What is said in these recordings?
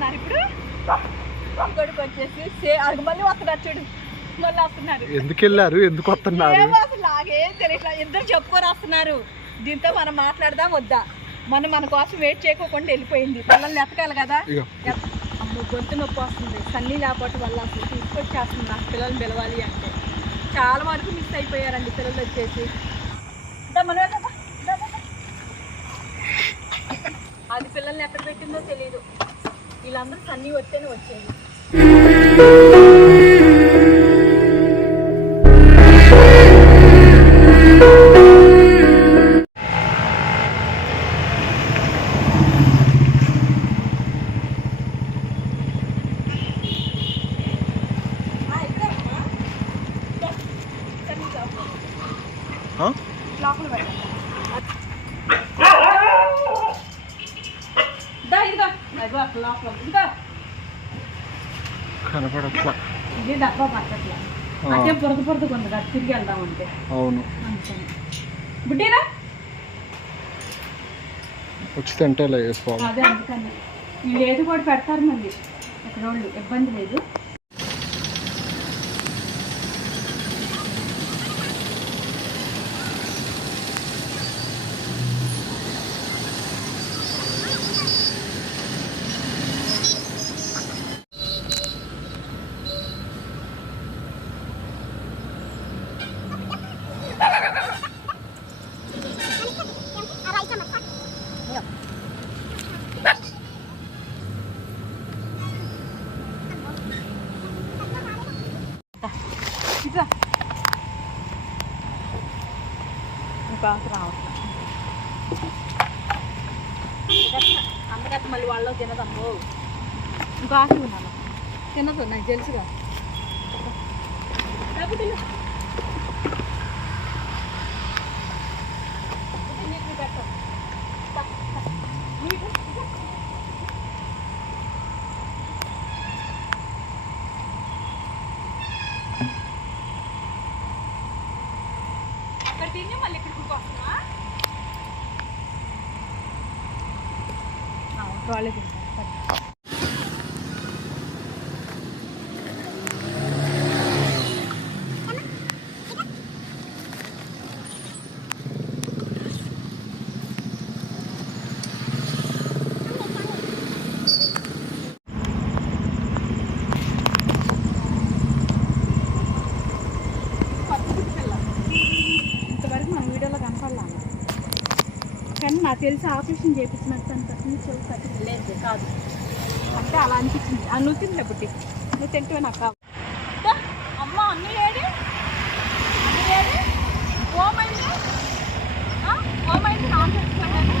వస్తున్నారు ఇప్పుడు. ఇంకోటికి వచ్చేసి సే అది మళ్ళీ వస్తున్నారు చూడు. మళ్ళీ వస్తున్నారు. ఎందుకు వెళ్ళారు? ఎందుకు వస్తున్నారు? అసలు నాకేం తెలియట్లా ఇద్దరు చెప్పుకొని వస్తున్నారు. దీంతో మనం మాట్లాడదాం వద్దా? మనం మన కోసం వెయిట్ చేయకోకుండా వెళ్ళిపోయింది. పిల్లల్ని ఎత్తకాలి కదా. అమ్మో గొంతు నొప్పి వస్తుంది. సన్నీ లేకపోవటం వల్ల అసలు తీసుకొచ్చేస్తుంది నాకు పిల్లల్ని పిలవాలి అంటే. చాలా వరకు మిస్ అయిపోయారండి పిల్లలు వచ్చేసి. అది పిల్లల్ని ఎక్కడ పెట్టిందో తెలియదు వీళ్ళందరూ సన్నీ వస్తేనే వచ్చేది లోపల. ఆ? లోపల పెట్టండి. దా, ఇదిగో. అదిగో అక్కడ లోపల. ఇదిగో. కనపడట్లా. ఇది డబ్బా పట్టట్లే ఆ. అంటే తిరిగి అవును. బుడ్డీరా? వచ్చి వీళ్ళు ఏది కూడా పెడతారు మళ్ళీ. ఇక్కడ వాళ్ళు? ఇబ్బంది లేదు. ఇట్లా ఇంకా రావట్లేదు. అందుకని మళ్ళీ వాళ్ళు తినదమ్మో. ఇంకా ఆకలి ఉన్నాను తినదు నాకు తెలుసుగా. కాబట్టి ఇల్లు. ఇది నీకు పెట్టు. దా, దా. నీకు, ఇదిగో. ఇక్కడ తిని మళ్ళీ ఇక్కడికి వస్తున్నా వాళ్ళే తింటారు ఇంతవరకు మన వీడియోలో కనపడలా కానీ నాకు తెలిసి ఆపరేషన్ చేయించినట్టు అనిపిస్తుంది చెవి కట్టి లేదు కాదు. అంటే అలా అనిపించింది. ఆ నువ్వు తింటే బుట్టి నువ్వు తింటే నాకు కావాలి. దా, అమ్మ అన్ని ఏడి. అన్ని ఏడి. ఓమైంది ఆ? ఓమైంది నాన్ తెచ్చుకోండి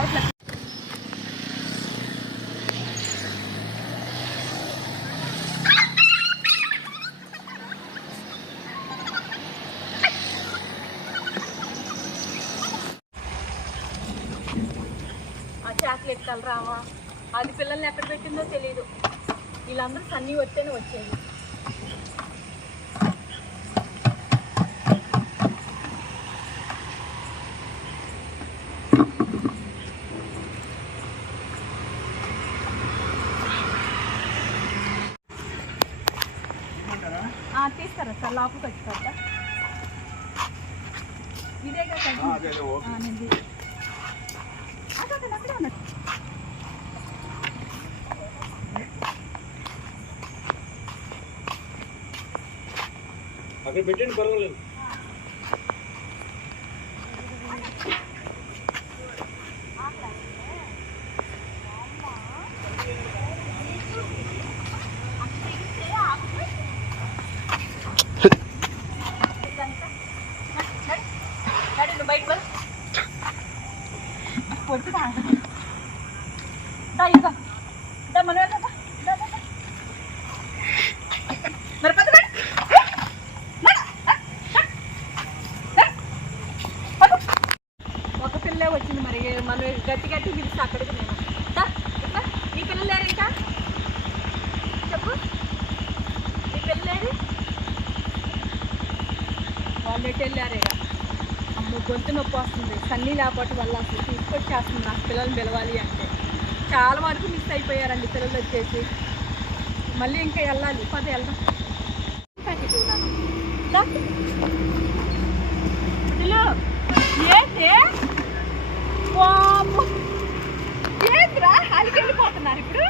రావట్లేదు ఆ చాక్లెట్ కలరామా అది పిల్లల్ని ఎక్కడ పెట్టిందో తెలియదు వీళ్ళందరూ సన్నీ వస్తేనే వచ్చేది ఆ, తీస్తారా సార్ లోపలికి వచ్చి ఇదే కదా ఆ, నేను తీ- అక్కడ అక్కడ అక్కడే ఉన్నా అక్కడ పెట్టండి పర్వాలేదు. నువ్వు బయటకు కొడుతున్నా ఇంకా మన మిరపతి ఒక పిల్ల వచ్చింది మరి మనం గట్టి గట్టి పిలిచి అక్కడికి నేను. ఇంకా నీ పిల్లలు లేరు ఇంకా? చెప్పు. నీ పిల్లలేరు వాళ్ళు ఎటు వెళ్ళారు ఇక? గొంతు నొప్పి వస్తుంది. సన్నీ లేకపోవటం వల్ల అసలు తీసుకొచ్చేస్తుంది. నాకు పిల్లల్ని పిలవాలి అంటే. చాలా వరకు మిస్ అయిపోయారండి పిల్లలు వచ్చేసి. మళ్ళీ ఇంకా వెళ్ళాలి. పద వెళ్దాం. ప్యాకెట్ ఏంటి? వామ్మో. అలికి వెళ్ళిపోతున్నారు ఇప్పుడు?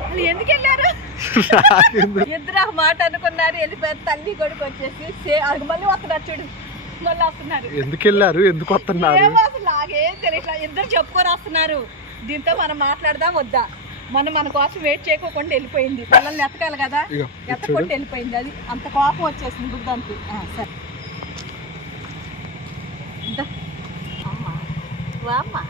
వాళ్ళు ఎందుకు వెళ్ళారు? ఇద్దరు ఆ మాట అనుకున్నారు వెళ్ళిపోయారు తల్లి కొడుకు వచ్చేసి మళ్ళీ వస్తున్నారు చూడు మళ్ళీ వస్తున్నారు. ఎందుకు వెళ్ళారు? ఎందుకు వస్తున్నారు? అసలు నాకేం తెలియట్లా ఇద్దరు చెప్పుకొని వస్తున్నారు. దీంతో మనం మాట్లాడదాం వద్దా? మనం మన కోసం వెయిట్ చేయకోకుండా వెళ్ళిపోయింది. పిల్లల్ని ఎతకాలి కదా? ఎత్తకుండా వెళ్ళిపోయింది అది. అంత కోపం వచ్చేసింది బుద్ధానికి సరే. అమ్మా.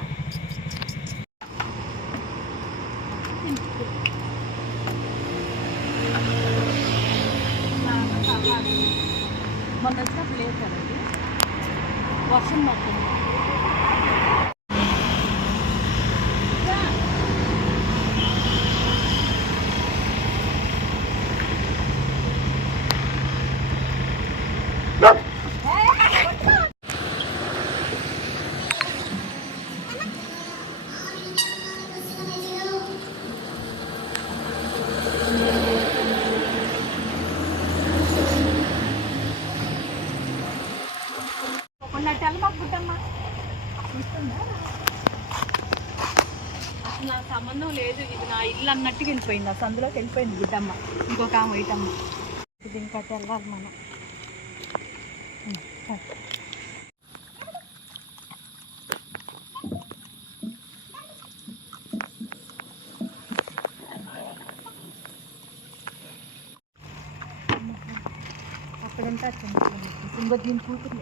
అసలు నాకు సంబంధం లేదు. ఇది నా ఇల్లు అన్నట్టుగా వెళ్ళిపోయింది. అసలు అందులోకి వెళ్ళిపోయింది గుడ్డమ్మ ఇంకొక ఆమె వైటమ్మ దీనికి వెళ్ళాలి మనం. అక్కడంతా ఇంకో దీని కూతురు